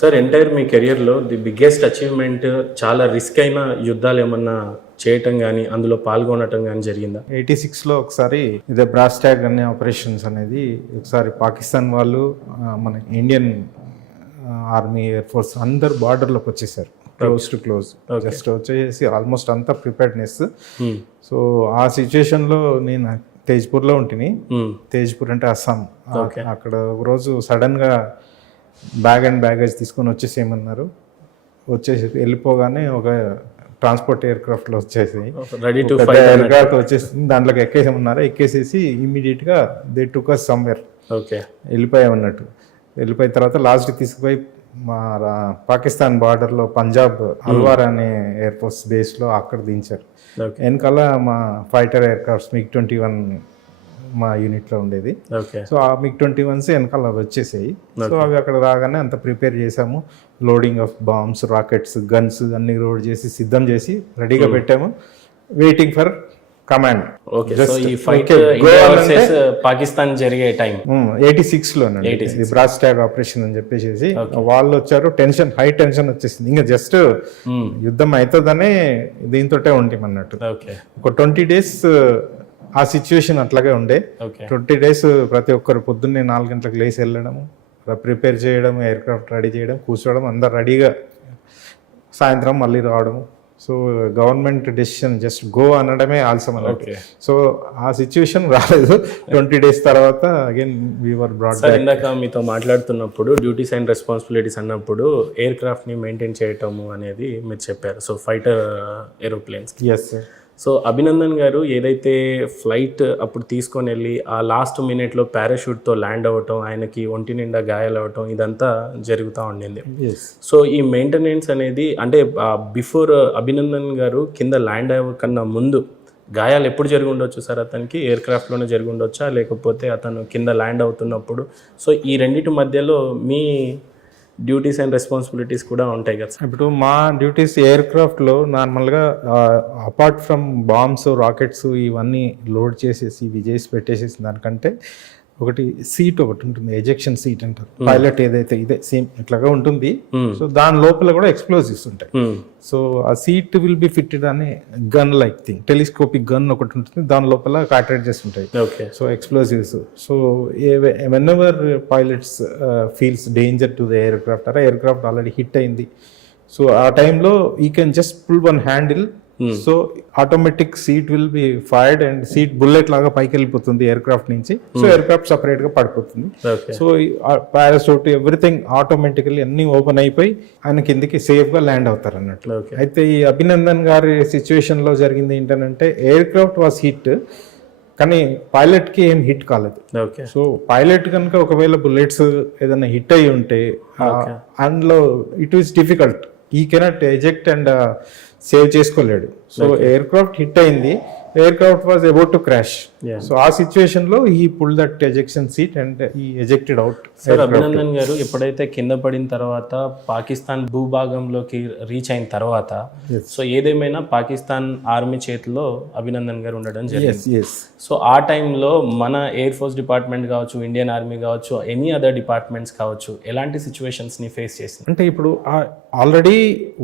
Sir entire మీ కెరియర్లో the biggest achievement, చాలా risk అయిన యుద్ధాలు ఏమన్నా చేయటం కానీ అందులో పాల్గొనటం కానీ జరిగిందా? 86లో ఒకసారి ఇదే బ్రాస్టాగ్ అనే ఆపరేషన్స్ అనేది ఒకసారి పాకిస్తాన్ వాళ్ళు మన ఇండియన్ ఆర్మీ ఎయిర్ ఫోర్స్ అందరు బార్డర్లోకి వచ్చేసారు, క్లోజ్ టు క్లోజ్. జస్ట్ వచ్చేసి ఆల్మోస్ట్ అంతా ప్రిపేర్డ్నెస్. సో ఆ సిచ్యుయేషన్లో నేను తేజ్పూర్లో ఉంటుంది. తేజ్పూర్ అంటే అస్సాం. అక్కడ ఒక రోజు సడన్గా బ్యాగ్ అండ్ బ్యాగేజ్ తీసుకొని వచ్చేసేయమన్నారు. వెళ్ళిపోగానే ఒక ట్రాన్స్పోర్ట్ ఎయిర్ క్రాఫ్ట్లో వచ్చేసి ఎయిర్ క్రాఫ్ట్ వచ్చేసింది. దాంట్లోకి ఎక్కేసేమన్నారు. ఎక్కేసేసి ఇమ్మీడియట్గా దే టుక్ అస్ సమ్వేర్. వెళ్ళిపోయామన్నట్టు. వెళ్ళిపోయిన తర్వాత లాస్ట్కి తీసుకుపోయి మా పాకిస్తాన్ బార్డర్లో పంజాబ్ అల్వార్ అనే ఎయిర్ ఫోర్స్ బేస్లో అక్కడ దించారు. వెనకాల మా ఫైటర్ ఎయిర్ క్రాఫ్ట్స్ MiG-21 మా యూనిట్లో ఉండేది. సో ఆ MiG-21s వెనకాల వచ్చేసాయి. సో అవి అక్కడ రాగానే అంత ప్రిపేర్ చేసాము. Loading of bombs, rockets, guns అన్ని లోడ్ చేసి సిద్ధం చేసి రెడీగా పెట్టాము. Waiting for command. పాకిస్తాన్ జరిగే టైం 86లో బ్రాస్టాగ్ ఆపరేషన్ అని చెప్పేసి వాళ్ళు వచ్చారు. టెన్షన్, హై టెన్షన్ వచ్చేసింది. ఇంకా జస్ట్ యుద్ధం అవుతుందనే దీంతోటే ఉంటాం అన్నట్టు. ఒక 20 days ఆ సిచ్యువేషన్ అట్లాగే ఉండే. 20 days ప్రతి ఒక్కరు పొద్దున్నే 4 గంటలకు లేచి వెళ్ళడము, ప్రిపేర్ చేయడం, ఎయిర్ క్రాఫ్ట్ రెడీ చేయడం, కూర్చోవడం, అందరు రెడీగా సాయంత్రం మళ్ళీ రావడము. So government decision just go అనడమే ఆలస్యం అన్నట్టు. సో ఆ సిచ్యువేషన్ రాలేదు. 20 days తర్వాత again we were brought back. ఇందాక మీతో మాట్లాడుతున్నప్పుడు డ్యూటీస్ అండ్ రెస్పాన్సిబిలిటీస్ అన్నప్పుడు ఎయిర్ క్రాఫ్ట్ని మెయింటైన్ చేయటము అనేది మీరు చెప్పారు. So fighter aeroplanes. Yes sir. So Abhinandan garu ఏదైతే ఫ్లైట్ అప్పుడు తీసుకొని వెళ్ళి ఆ లాస్ట్ మినిట్లో పారాషూట్తో ల్యాండ్ అవ్వటం, ఆయనకి ఒంటి నిండా గాయాలవ్వటం, ఇదంతా జరుగుతూ ఉండింది. సో ఈ మెయింటెనెన్స్ అనేది అంటే బిఫోర్ అభినందన్ గారు కింద ల్యాండ్ అవ్వకన్నా ముందు గాయాలు ఎప్పుడు జరిగి ఉండొచ్చు సార్ అతనికి? ఎయిర్ క్రాఫ్ట్లోనే జరిగి ఉండొచ్చా, లేకపోతే అతను కింద ల్యాండ్ అవుతున్నప్పుడు? సో ఈ రెండింటి మధ్యలో మీ డ్యూటీస్ అండ్ రెస్పాన్సిబిలిటీస్ కూడా ఉంటాయి కదా. ఇప్పుడు మా డ్యూటీస్ ఎయిర్ క్రాఫ్ట్లో నార్మల్గా అపార్ట్ ఫ్రమ్ బాంబ్స్, రాకెట్స్ ఇవన్నీ లోడ్ చేసేసి ఇవి చేసి పెట్టేసేసి దానికంటే ఒకటి సీట్ ఒకటి ఉంటుంది, ఎజెక్షన్ సీట్ అంటారు. పైలట్ ఏదైతే ఇదే సేమ్ ఇట్లాగా ఉంటుంది. సో దాని లోపల కూడా ఎక్స్ప్లోజివ్స్ ఉంటాయి. సో ఆ సీట్ విల్ బి ఫిట్టెడ్ అనే gun like thing, telescopic gun ఒకటి ఉంటుంది. దాని లోపల కార్ట్రిడ్జెస్ ఉంటాయి. So explosives. So whenever pilots feels danger to the aircraft, aircraft already hit అయింది. సో ఆ టైంలో you can just pull one handle. So automatic seat will be fired and seat bullet లాగా పైకి వెళ్ళిపోతుంది aircraft నుంచి. So aircraft separate గా పడిపోతుంది. So parachute everything automatically అన్ని ఓపెన్ అయిపోయి ఆయన కిందికి సేఫ్ గా ల్యాండ్ అవుతారు అన్నట్లు. అయితే ఈ అభినందన్ గారి సిచ్యువేషన్ లో జరిగింది ఏంటంటే ఎయిర్ క్రాఫ్ట్ వాస్ హిట్, కానీ పైలట్ కి ఏం హిట్ కాలేదు. సో పైలట్ కనుక ఒకవేళ బుల్లెట్స్ ఏదైనా హిట్ అయి ఉంటే అందులో it is difficult, he cannot eject and save చేసుకోలేడు. సో ఎయిర్ క్రాఫ్ట్ హిట్ అయింది, aircraft was about to crash. So ఆ సిచ్యువేషన్ లో he pull that ejection seat and he ejected out. Sir Abhinandan garu ఎప్పుడైతే కింద పడిన తర్వాత పాకిస్తాన్ భూభాగంలోకి రీచ్ అయిన తర్వాత, సో ఏదేమైనా పాకిస్తాన్ ఆర్మీ చేతిలో అభినందన్ గారు ఉండడం జరిగింది. సో ఆ టైంలో మన ఎయిర్ ఫోర్స్ డిపార్ట్మెంట్ కావచ్చు, ఇండియన్ ఆర్మీ కావచ్చు, ఎనీ అదర్ డిపార్ట్మెంట్స్ కావచ్చు, ఎలాంటి సిచ్యువేషన్స్ ని ఫేస్ చేసింది? అంటే ఇప్పుడు ఆల్రెడీ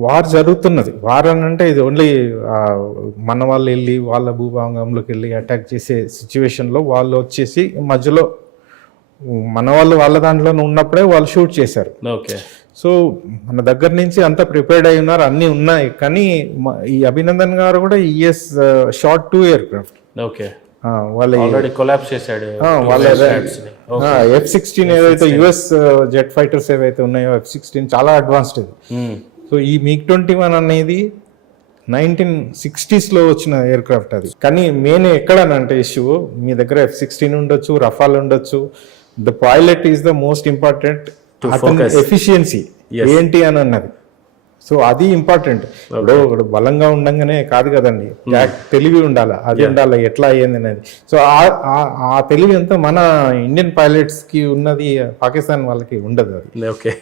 వార్ జరుగుతున్నది. వార్ అని అంటే ఇది ఓన్లీ మన వాళ్ళు వెళ్ళి వాళ్ళ భూభాగంలోకి వెళ్ళి అటాక్ చేసే సిచ్యువేషన్లో వాళ్ళు వచ్చేసి మధ్యలో మన వాళ్ళు వాళ్ళ దాంట్లో ఉన్నప్పుడే వాళ్ళు షూట్ చేశారు. సో మన దగ్గర నుంచి అంతా ప్రిపేర్డ్ అయి ఉన్నారు, అన్నీ ఉన్నాయి. కానీ ఈ అభినందన్ గారు కూడా ఈఎస్ షాట్ 2 ఎయిర్ క్రాఫ్ట్. వాళ్ళు కొలాప్స్ చేశాడు. వాళ్ళ F-16 ఏదైతే యుఎస్ జెట్ ఫైటర్స్ ఏవైతే ఉన్నాయో F-16 చాలా అడ్వాన్స్డ్. సో ఈ MiG-21 అనేది 1960s వచ్చిన ఎయిర్ క్రాఫ్ట్ అది. కానీ మెయిన్ ఎక్కడనంటే ఇష్యూ, మీ దగ్గర F-16 ఉండొచ్చు, రఫాల్ ఉండొచ్చు, the pilot is the most important. Efficiency ఏంటి అని అన్నది. సో అది ఇంపార్టెంట్. ఇప్పుడు బలంగా ఉండంగానే కాదు కదండి, తెలివి ఉండాలి, అది ఉండాలి, ఎట్లా అయ్యింది అనేది. సో ఆ తెలివి అంతా మన ఇండియన్ పైలట్స్ కి ఉన్నది, పాకిస్తాన్ వాళ్ళకి ఉండదు అది. ఓకే,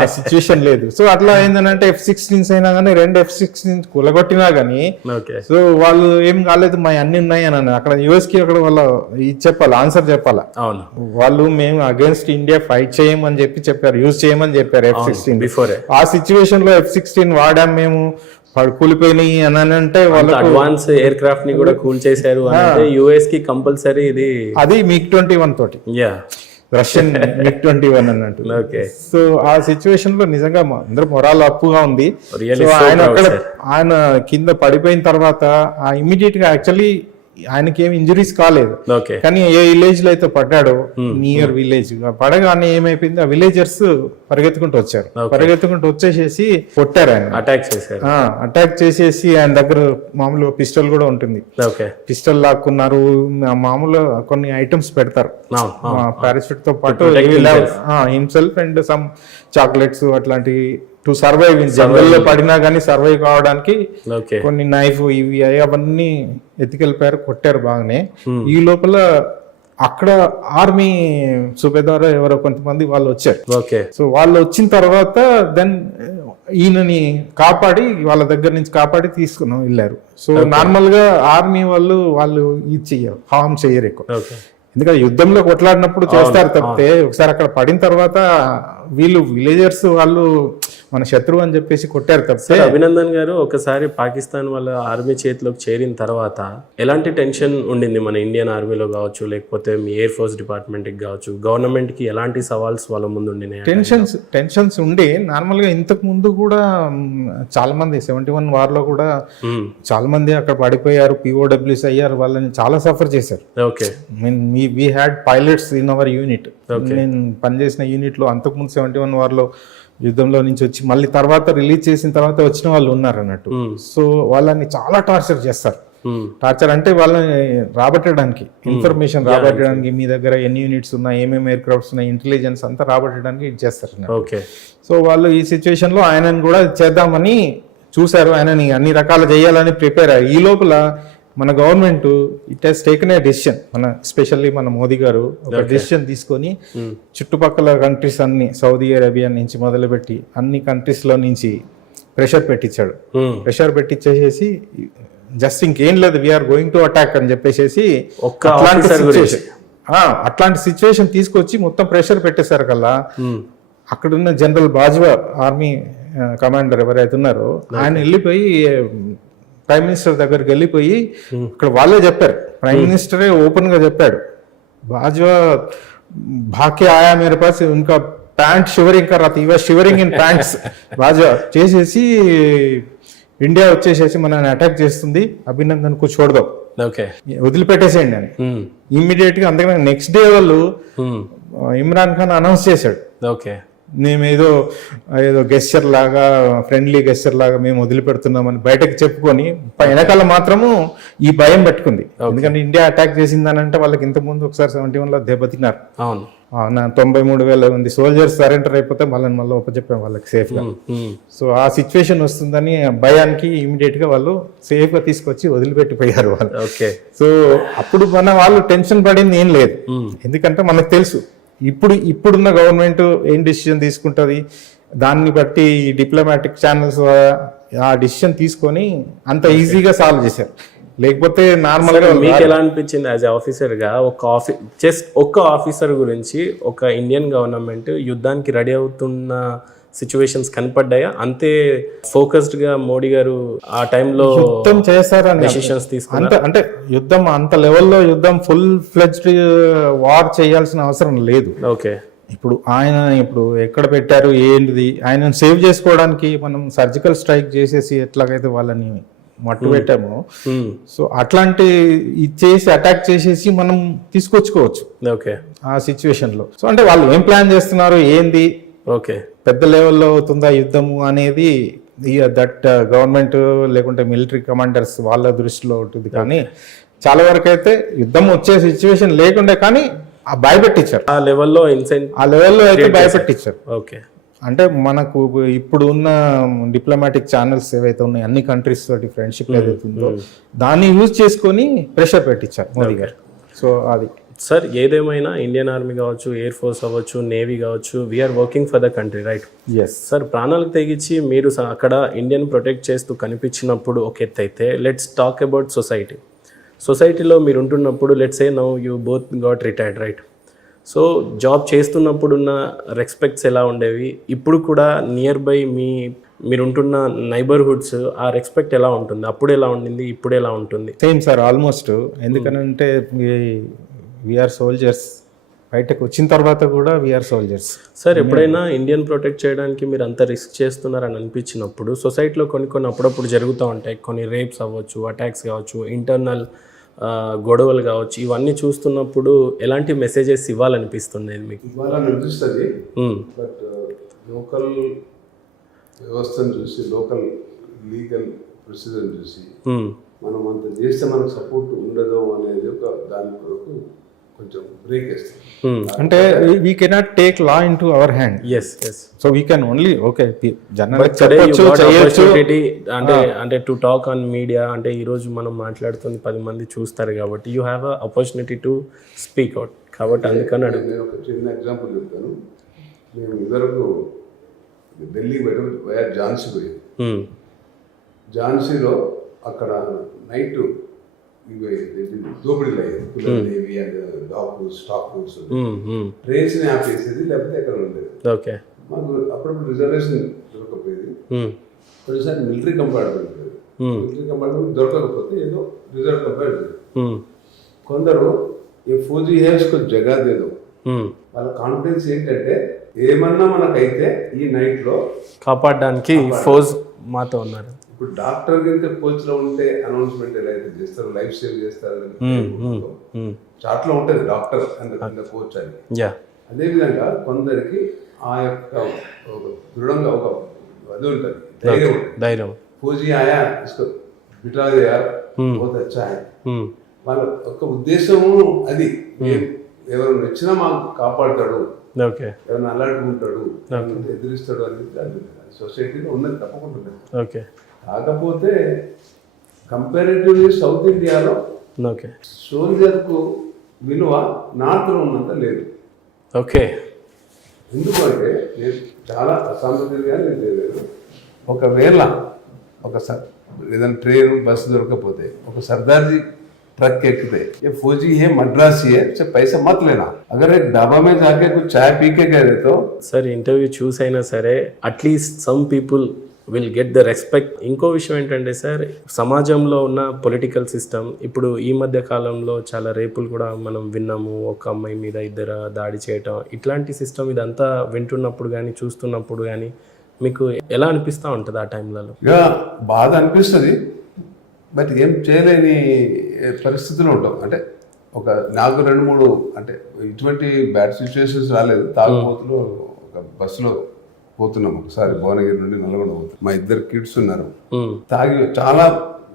ఆ సిచ్యువేషన్ లేదు. సో అట్లా ఏంటంటే F-16s అయినా కానీ 2 F-16 కులగొట్టినా కానీ ఓకే, సో వాళ్ళు ఏం కాలేదు, మా అన్ని ఉన్నాయి అని అక్కడ US కి అక్కడ వాళ్ళ ఇది చెప్పాలి, ఆన్సర్ చెప్పాలా. అవును, వాళ్ళు మేము అగేన్స్ట్ ఇండియా ఫైట్ చేయమని చెప్పారు, యూజ్ చేయమని చెప్పారు F-16 బిఫోర్. ఆ సిచ్యువేషన్ లో F-16 వాడాం మేము, కూలిపోయినాయి అని అంటే వాళ్ళు అడ్వాన్స్ ఎయిర్ క్రాఫ్ట్ ని కూడా కూల్ చేశారు అంటే యుఎస్ కి కంపల్సరీ ఇది. అది MiG-21 తోటి, యా, రష్యన్ MiG-21 అన్నట్టు. ఓకే, సో ఆ సిచ్యువేషన్ లో నిజంగా అందరూ మొరాల్ అప్పుగా ఉంది. Really సో so ఆయన proud, అక్కడ sir. ఆయన కింద పడిపోయిన తర్వాత ఇమీడియట్ గా యాక్చువల్లీ ఆయనకి ఏమి ఇంజురీస్ కాలేదు, ఓకే, కానీ ఏ విలేజ్ లో అయితే పడ్డాడో నియర్ విలేజ్ పడగానే ఏమైపోయింది, ఆ విలేజర్స్ పరిగెత్తుకుంటూ వచ్చారు, పరిగెత్తుకుంటూ వచ్చేసేసి కొట్టారు ఆయన, అటాక్ చేశారు. అటాక్ చేసేసి ఆయన దగ్గర మామూలుగా పిస్టల్ కూడా ఉంటుంది, ఓకే, పిస్టల్ లాక్కున్నారు. మామూలు కొన్ని ఐటమ్స్ పెడతారు పారాషూట్ తో పాటు, హిమ్సెల్ఫ్ అండ్ సమ్ చాక్లెట్స్ అట్లాంటి టు సర్వైవ్ ఇన్ జంగల్ లో పడినా గానీ సర్వైవ్ కావడానికి ఓకే, కొన్ని నైఫ్ ఇవి అవన్నీ ఎత్తుకెళ్ళిపోయారు, కొట్టారు బాగానే. ఈ లోపల అక్కడ ఆర్మీ సుబేదార్ ఎవరో కొంతమంది వాళ్ళు వచ్చారు. ఓకే, సో వాళ్ళు వచ్చిన తర్వాత దెన్ ఈయనని కాపాడి వాళ్ళ దగ్గర నుంచి కాపాడి తీసుకుని వెళ్ళారు. సో నార్మల్ గా ఆర్మీ వాళ్ళు ఇది చెయ్యరు, హార్మ్ చెయ్యరు ఎక్కువ, ఓకే, ఎందుకంటే యుద్ధంలో కొట్లాడినప్పుడు చేస్తారు తప్పితే ఒకసారి అక్కడ పడిన తర్వాత వీళ్ళు విలేజర్స్ వాళ్ళు మన శత్రువు అని చెప్పేసి కొట్టారు తప్పితే. అభినందన్ గారు, ఒకసారి పాకిస్తాన్ వాళ్ళ ఆర్మీ చేతిలోకి చేరిన తర్వాత ఎలాంటి టెన్షన్ ఉండింది మన ఇండియన్ ఆర్మీలో కావచ్చు, లేకపోతే మీ ఎయిర్ ఫోర్స్ డిపార్ట్మెంట్ కి కావచ్చు, గవర్నమెంట్ కి ఎలాంటి సవాల్స్ వాళ్ళ ముందు ఉండినాయి? టెన్షన్స్ ఉండి నార్మల్ గా ఇంతకు ముందు కూడా చాలా మంది 71 వార్ లో కూడా చాలా మంది అక్కడ పడిపోయారు, POWs అయ్యారు, వాళ్ళని చాలా సఫర్ చేశారు. Okay, we had pilots in our unit. నేను పనిచేసిన యూనిట్ లో అంతకుముందు 71 వార్ లో యుద్ధంలో నుంచి వచ్చి మళ్ళీ తర్వాత రిలీజ్ చేసిన తర్వాత వచ్చిన వాళ్ళు ఉన్నారు అన్నట్టు. సో వాళ్ళని చాలా టార్చర్ చేస్తారు. టార్చర్ అంటే వాళ్ళని రాబట్టడానికి, ఇన్ఫర్మేషన్ రాబట్టడానికి, మీ దగ్గర ఎన్ని యూనిట్స్ ఉన్నాయి, ఏమేమి ఎయిర్ క్రాఫ్ట్స్ ఉన్నాయి, ఇంటెలిజెన్స్ అంతా రాబట్టడానికి ఇది చేస్తారు. ఓకే, సో వాళ్ళు ఈ సిచ్యువేషన్ లో ఆయనను కూడా చేద్దామని చూశారు, ఆయనని అన్ని రకాలు చేయాలని ప్రిపేర్ అయ్యారు. ఈ లోపల మన government it has taken a decision, especially మన మోదీ గారు ఒక డెసిషన్ తీసుకొని చుట్టుపక్కల కంట్రీస్ అన్ని, సౌదీ అరేబియా నుంచి మొదలుపెట్టి అన్ని కంట్రీస్ లో నుంచి ప్రెషర్ పెట్టించాడు. ప్రెషర్ పెట్టించేసి జస్ట్ ఇంకేం లేదు, వీఆర్ గోయింగ్ టు అటాక్ అని చెప్పేసి అట్లాంటి సిచ్యువేషన్ తీసుకొచ్చి మొత్తం ప్రెషర్ పెట్టేశారు కల్లా. అక్కడున్న జనరల్ బాజ్వా ఆర్మీ కమాండర్ ఎవరైతే ఉన్నారో ఆయన వెళ్ళిపోయి ప్రైమ్ మినిస్టర్ దగ్గరికి వెళ్ళిపోయి ఇక్కడ వాళ్ళే చెప్పారు, ప్రైమ్ మినిస్టరే ఓపెన్ గా చెప్పాడు, బాజ్వా భాకే ఆయా మేరే పాస్ ఉన్కా ప్యాంట్ షివరింగ్ కర్ రహా థీ, వా షివరింగ్ ఇన్ ప్యాంట్స్. బాజ్వా చేసేసి ఇండియా వచ్చేసేసి మనల్ని అటాక్ చేస్తుంది, అభినందన్ కు చూడదాం, వదిలిపెట్టేసేయండి అని ఇమ్మీడియట్ గా. అందుకని నెక్స్ట్ డే వాళ్ళు ఇమ్రాన్ ఖాన్ అనౌన్స్ చేశాడు, ఓకే, మేము ఏదో గెస్చర్ లాగా, ఫ్రెండ్లీ గెస్చర్ లాగా మేము వదిలిపెడుతున్నామని బయటకు చెప్పుకొని వెనకాల మాత్రము ఈ భయం పెట్టుకుంది. ఎందుకంటే ఇండియా అటాక్ చేసిందని అంటే వాళ్ళకి ఇంత ముందు ఒకసారి 71 లో దెబ్బతిన్నారు. 93,000 మంది సోల్జర్స్ సరెండర్ అయిపోతే మళ్ళీ ఒప్పచెప్పాం వాళ్ళకి సేఫ్ గా. సో ఆ సిచ్యువేషన్ వస్తుందని భయానికి ఇమీడియట్ గా వాళ్ళు సేఫ్ గా తీసుకొచ్చి వదిలిపెట్టిపోయారు వాళ్ళు. సో అప్పుడు మన వాళ్ళు టెన్షన్ పడింది ఏం లేదు, ఎందుకంటే మనకు తెలుసు ఇప్పుడున్న గవర్నమెంట్ ఏం డిసిషన్ తీసుకుంటుంది, దాన్ని బట్టి డిప్లొమాటిక్ ఛానల్స్ ఆ డిసిషన్ తీసుకొని అంత ఈజీగా సాల్వ్ చేశారు. లేకపోతే నార్మల్ గా మీకు ఎలా అనిపించింది యాజ్ ఆఫీసర్ గా, ఒక్క ఆఫీసర్ గురించి ఒక ఇండియన్ గవర్నమెంట్ యుద్ధానికి రెడీ అవుతున్న సిచ్యువేషన్స్ కనపడ్డాయా? అంతే ఫోకస్డ్ గా మోడీ గారు ఆ టైంలో యుద్ధం చేశారని డెసిషన్స్ తీసుకున్నారు? అంటే యుద్ధం అంత లెవెల్లో యుద్ధం ఫుల్ ఫ్లెడ్జ్డ్ వార్ చేయాల్సిన అవసరం లేదు. ఓకే, ఇప్పుడు ఎక్కడ పెట్టారు ఏంటిది, ఆయనను సేవ్ చేసుకోవడానికి మనం సర్జికల్ స్ట్రైక్ చేసేసి ఎట్లాగైతే వాళ్ళని మట్టు పెట్టాము, సో అట్లాంటి చేసి అటాక్ చేసేసి మనం తీసుకొచ్చుకోవచ్చు ఓకే ఆ సిచ్యువేషన్ లో. సో అంటే వాళ్ళు ఏం ప్లాన్ చేస్తున్నారు ఏంది, ఓకే, పెద్ద లెవెల్లో అవుతుందా యుద్ధము అనేది దట్ గవర్నమెంట్ లేకుంటే మిలిటరీ కమాండర్స్ వాళ్ళ దృష్టిలో ఉంటుంది. కానీ చాలా వరకు అయితే యుద్ధం వచ్చే సిచ్యువేషన్ లేకుండే కానీ భయపెట్టించారు, ఆ లెవెల్లో అయితే భయపెట్టించారు. ఓకే, అంటే మనకు ఇప్పుడు ఉన్న డిప్లొమాటిక్ ఛానల్స్ ఏవైతే ఉన్నాయో అన్ని కంట్రీస్ తోటి ఫ్రెండ్షిప్ ఏదైతే ఉందో దాన్ని యూజ్ చేసుకొని ప్రెషర్ పెట్టించారు మోదీ గారు. సో అది సార్ ఏదేమైనా ఇండియన్ ఆర్మీ కావచ్చు, ఎయిర్ ఫోర్స్ అవ్వచ్చు, నేవీ కావచ్చు, we are working for the country, right? Yes sir ప్రాణాలకు తెగించి మీరు అక్కడ ఇండియన్ ప్రొటెక్ట్ చేస్తూ కనిపించినప్పుడు ఒక ఎత్తు అయితే, లెట్స్ టాక్ అబౌట్ సొసైటీలో మీరు ఉంటున్నప్పుడు let's say now you both got retired, right? So job చేస్తున్నప్పుడున్న రెస్పెక్ట్స్ ఎలా ఉండేవి, ఇప్పుడు కూడా నియర్ బై మీరు ఉంటున్న నైబర్హుడ్స్ ఆ రెస్పెక్ట్ ఎలా ఉంటుంది, అప్పుడు ఎలా ఉండింది, ఇప్పుడు ఎలా ఉంటుంది? Same sir almost. ఎందుకనంటే వీఆర్ సోల్జర్స్, బయటకు వచ్చిన తర్వాత కూడా వీఆర్ సోల్జర్స్. సార్ ఎప్పుడైనా ఇండియన్ ప్రొటెక్ట్ చేయడానికి మీరు అంత రిస్క్ చేస్తున్నారని అనిపించినప్పుడు సొసైటీలో కొన్ని అప్పుడప్పుడు జరుగుతూ ఉంటాయి, కొన్ని రేప్స్ అవ్వచ్చు, అటాక్స్ కావచ్చు, ఇంటర్నల్ గొడవలు కావచ్చు, ఇవన్నీ చూస్తున్నప్పుడు ఎలాంటి మెసేజెస్ ఇవ్వాలనిపిస్తుండేది మీకు? ఇవ్వాలని అనిపిస్తుంది. బట్ లోకల్ వ్యవస్థను చూసి, లోకల్ లీగల్ ప్రొసీజర్ చూసి మనం అంత చేస్తే మనకు సపోర్ట్ ఉండదు అనేది ఒక దాని కొరకు కొంచెం బ్రేక్ వేస్తాం. అంటే we cannot take law into our hand. Yes yes. So we can only okay అంటే టు టాక్ ఆన్ మీడియా, అంటే ఈరోజు మనం మాట్లాడుతుంది 10 మంది చూస్తారు కాబట్టి you have a opportunity to speak out, కాబట్టి అందుకని నేను ఒక చిన్న ఎగ్జాంపుల్ చెప్తాను. మేము ఇదివరకు ఢిల్లీకి పోయి ఝాన్సీ పోయింది. ఝాన్సీలో అక్కడ నైట్ దోపిడీలు అయ్యేది, స్టాక్ ట్రైన్స్ ని ఆపేసేది, లేకపోతే ఎక్కడ ఉండేది. ఓకే. మాకు అప్పుడప్పుడు రిజర్వేషన్ దొరకకపోయేది. కొన్నిసారి మిలిటరీ కంపార్ట్మెంట్ దొరకకపోతే ఏదో రిజర్వ్ కంపార్ట్మెంట్. కొందరు ఈ ఫౌజీ హేవ్స్ కు జగా దేదో, వాళ్ళ కాన్ఫిడెన్స్ ఏంటంటే ఏమన్నా మనకైతే ఈ నైట్ లో కాపాడడానికి ఫౌజ్ మాతో ఉన్నారు. ఇప్పుడు డాక్టర్ కింద కోచ్ లో ఉంటే అనౌన్స్మెంట్ ఎలా అయితే చేస్తారు, లైఫ్ సేవ్ చేస్తారు, చాట్లో ఉంటుంది డాక్టర్ అండ్ కోచ్ అని. అదేవిధంగా కొందరికి ఆ యొక్క దృఢంగా ఒక అది ఉంటుంది, ధైర్యం. ఫౌజీ ఆయా ఇసుకో బిటా యార్ బహుత్ అచ్చా హై, వాళ్ళ యొక్క ఉద్దేశము అది. ఎవరు నచ్చినా మాకు కాపాడతాడు, ఎవరిని అలర్ట్కుంటాడు, ఎదిరిస్తాడు అనేది సొసైటీలో ఉన్నది, తప్పకుండా. ఓకే. కాకపోతే కంపారిటివ్లీ సౌత్ ఇండియాలో సోల్జర్కు విలువ నార్త్లో ఉన్నంత లేదు. ఓకే. ఎందుకంటే నేను చాలా అసాంప్రదాయంగా నేను ఒకవేళ ఏదైనా ట్రైన్ బస్సు దొరకపోతే ఒక సర్దార్జీ ट्रक एकते ये फौजी है मद्रासी है से पैसा मत लेना, अगर एक ढाबा में जाके कुछ चाय पी के गए तो సార్ ఇంటర్వ్యూ చూసైనా సరే at least some people will get the respect. ఇంకో విషయం ఏంటంటే సార్, సమాజంలో ఉన్న పొలిటికల్ సిస్టమ్ ఇప్పుడు ఈ మధ్య కాలంలో చాలా రేపులు కూడా మనం విన్నాము, ఒక అమ్మాయి మీద 2 దాడి చేయటం, ఇట్లాంటి సిస్టమ్ ఇదంతా వింటున్నప్పుడు కానీ చూస్తున్నప్పుడు కానీ మీకు ఎలా అనిపిస్తూ ఉంటుంది ఆ టైంలలో? బాధ అనిపిస్తుంది, బట్ ఏం చేయలేని పరిస్థితులు ఉంటాం. అంటే నాకు 2-3 అంటే ఇటువంటి బ్యాడ్ సిచ్యువేషన్స్ రాలేదు. తాగుబోతులు ఒక బస్సులో పోతున్నాం ఒకసారి, భువనగిరి నుండి నల్గొండ పోతున్నాం. మా 2 కిడ్స్ ఉన్నారు, తాగి చాలా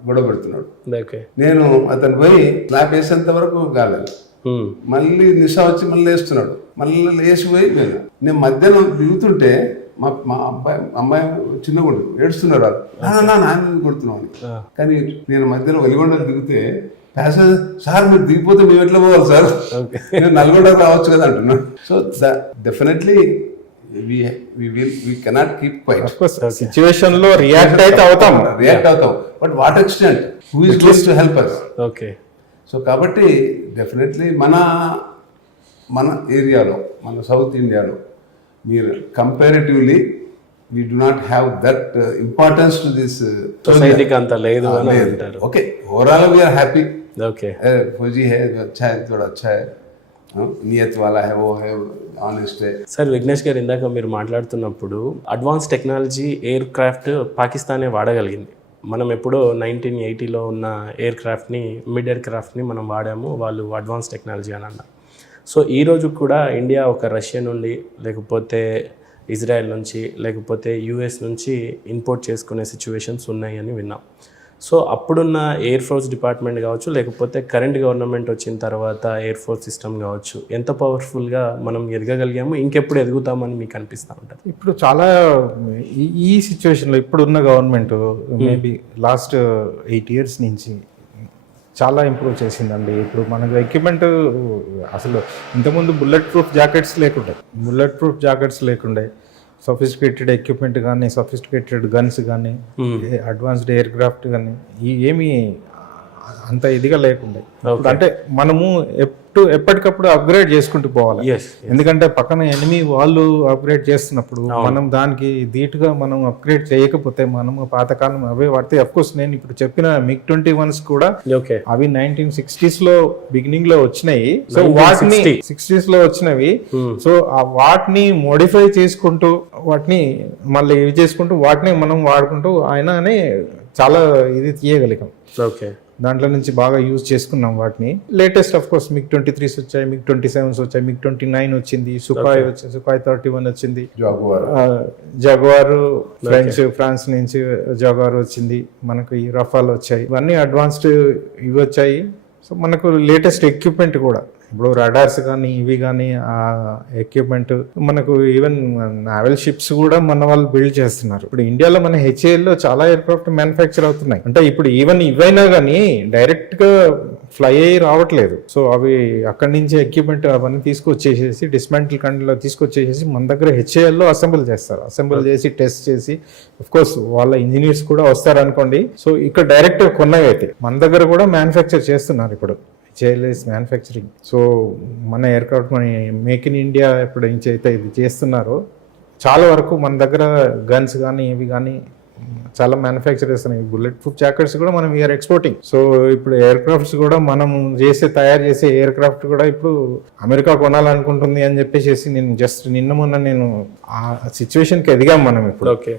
గొడవ పెడుతున్నాడు. నేను అతను పోయి స్లాప్ వేసేంత వరకు కాలేదు, మళ్ళీ నిశా వచ్చి మళ్ళీ వేస్తున్నాడు, మళ్ళీ వేసిపోయి నేను మధ్యాహ్నం దిగుతుంటే మా అమ్మాయి చిన్నగా ఉంటుంది, ఏడుస్తున్నారు, నాన్న కొడుతున్నాం అని. కానీ నేను మధ్యలో వెలిగొండ దిగితే ప్యాసింజర్ సార్ మీరు దిగిపోతే మేము ఎట్లా పోవాలి సార్, నేను నల్గొండకు రావచ్చు కదా అంటున్నాను. So definitely we cannot keep quiet. Of course, situation లో రియాక్ట్ అవుతాం, but what extent, who is going to help us? Okay. So కాబట్టి డెఫినెట్లీ మన ఏరియాలో, మన సౌత్ ఇండియాలో మీరు comparatively we do not have that importance to this సొసైటీకి అంత లేదు అని అంటారు. Okay, overall we are happy. Okay. फौजी है अच्छा है, थोड़ा अच्छा है, నియత్ వాలా హై, ఓ హై, ఆనెస్ట్ హై. సార్ విఘ్నేష్ గారు, ఇందాక మీరు మాట్లాడుతున్నప్పుడు అడ్వాన్స్ టెక్నాలజీ ఎయిర్ క్రాఫ్ట్ పాకిస్తానే వాడగలిగింది. మనం ఎప్పుడో 1980లో ఉన్న మిడ్ ఎయిర్ క్రాఫ్ట్ని మనం వాడాము, వాళ్ళు అడ్వాన్స్ టెక్నాలజీ అని అన్నారు. సో ఈరోజు కూడా ఇండియా ఒక రష్యా నుండి, లేకపోతే ఇజ్రాయెల్ నుంచి, లేకపోతే యూఎస్ నుంచి ఇంపోర్ట్ చేసుకునే సిచ్యువేషన్స్ ఉన్నాయని విన్నాం. సో అప్పుడున్న ఎయిర్ ఫోర్స్ డిపార్ట్మెంట్ కావచ్చు, లేకపోతే కరెంట్ గవర్నమెంట్ వచ్చిన తర్వాత ఎయిర్ ఫోర్స్ సిస్టమ్ కావచ్చు, ఎంత పవర్ఫుల్గా మనం ఎదగగలిగాము, ఇంకెప్పుడు ఎదుగుతామని మీకు అనిపిస్తూ ఉంటుంది? ఇప్పుడు చాలా ఈ సిచ్యువేషన్లో ఇప్పుడున్న గవర్నమెంట్ మేబీ లాస్ట్ 8 years నుంచి చాలా ఇంప్రూవ్ చేసిందండి. ఇప్పుడు మనకు ఎక్విప్మెంట్ అసలు ఇంతకుముందు బుల్లెట్ ప్రూఫ్ జాకెట్స్ లేకుండే సొఫిస్టికేటెడ్ ఎక్విప్మెంట్ కానీ, సొఫిస్టికేటెడ్ గన్స్ కానీ, అడ్వాన్స్డ్ ఎయిర్ క్రాఫ్ట్ కానీ ఏమీ అంత ఇదిగా లేకుండే. అంటే మనము ఎప్పటికప్పుడు అప్గ్రేడ్ చేసుకుంటూ పోవాలి. ఎందుకంటే పక్కన ఎనిమి వాళ్ళు అప్గ్రేడ్ చేస్తున్నప్పుడు మనం దానికి ధీటుగా మనం అప్గ్రేడ్ చేయకపోతే మనము పాతకాలం అవే వాడితే, అఫ్ కోర్స్ నేను ఇప్పుడు చెప్పిన MiG-21s కూడా అవి 1960s లో బిగినింగ్ లో వచ్చినాయి. సో వాటిని 60s లో వచ్చినవి. సో ఆ వాటిని మోడిఫై చేసుకుంటూ వాటిని మళ్ళీ ఇవి చేసుకుంటూ వాటిని మనం వాడుకుంటూ ఆయననే చాలా ఇది తీయగలిగాం. ఓకే, దాంట్లో నుంచి బాగా యూజ్ చేసుకున్నాం వాటిని. లేటెస్ట్ ఆఫ్ కోర్స్ MiG-23s వచ్చాయి, MiG-27s వచ్చాయి, MiG-29 వచ్చింది, సుఖాయ్ వచ్చింది, సుఖాయ్ 31 వచ్చింది, జాగ్వార్ ఫ్రాన్స్ నుంచి జాగ్వార్ వచ్చింది, మనకు ఈ రఫాల్ వచ్చాయి, ఇవన్నీ అడ్వాన్స్డ్ ఇవి వచ్చాయి. సో మనకు లేటెస్ట్ ఎక్విప్మెంట్ కూడా ఇప్పుడు రడార్స్ కానీ ఇవి కానీ ఆ ఎక్విప్మెంట్ మనకు ఈవెన్ నావల్ షిప్స్ కూడా మన వాళ్ళు బిల్డ్ చేస్తున్నారు. ఇప్పుడు ఇండియాలో మన HALలో చాలా ఎయిర్క్రాఫ్ట్ మ్యానుఫ్యాక్చర్ అవుతున్నాయి. అంటే ఇప్పుడు ఈవెన్ ఇవైనా కానీ డైరెక్ట్ గా ఫ్లై అయ్యి రావట్లేదు. సో అవి అక్కడి నుంచి ఎక్విప్మెంట్ అవన్నీ తీసుకొచ్చేసేసి డిస్మాంటిల్ కంట్రీలో తీసుకొచ్చేసేసి మన దగ్గర HALలో అసెంబుల్ చేస్తారు. అసెంబుల్ చేసి టెస్ట్ చేసి అఫ్ కోర్స్ వాళ్ళ ఇంజనీర్స్ కూడా వస్తారు అనుకోండి. సో ఇక్కడ డైరెక్ట్ కొన్నవి అయితే మన దగ్గర కూడా మ్యానుఫ్యాక్చర్ చేస్తున్నారు. ఇప్పుడు HAL is మ్యానుఫ్యాక్చరింగ్. సో మన ఎయిర్క్రాఫ్ట్ మన మేక్ ఇన్ ఇండియా ఎప్పుడు నుంచి అయితే ఇది చేస్తున్నారో చాలా వరకు మన దగ్గర గన్స్ కానీ ఇవి కానీ చాలా మ్యానుఫ్యాక్చర్ చేస్తున్నాయి. బుల్లెట్ ప్రూఫ్ జాకెట్స్ కూడా మనం వీఆర్ ఎక్స్పోర్టింగ్. సో ఇప్పుడు ఎయిర్ క్రాఫ్ట్స్ కూడా మనం తయారు చేసే ఎయిర్ క్రాఫ్ట్ కూడా ఇప్పుడు అమెరికా కొనాలనుకుంటుంది అని చెప్పేసి నేను జస్ట్ నిన్న మొన్న నేను ఆ సిచ్యువేషన్కి ఎదిగాం మనం ఇప్పుడు. ఓకే,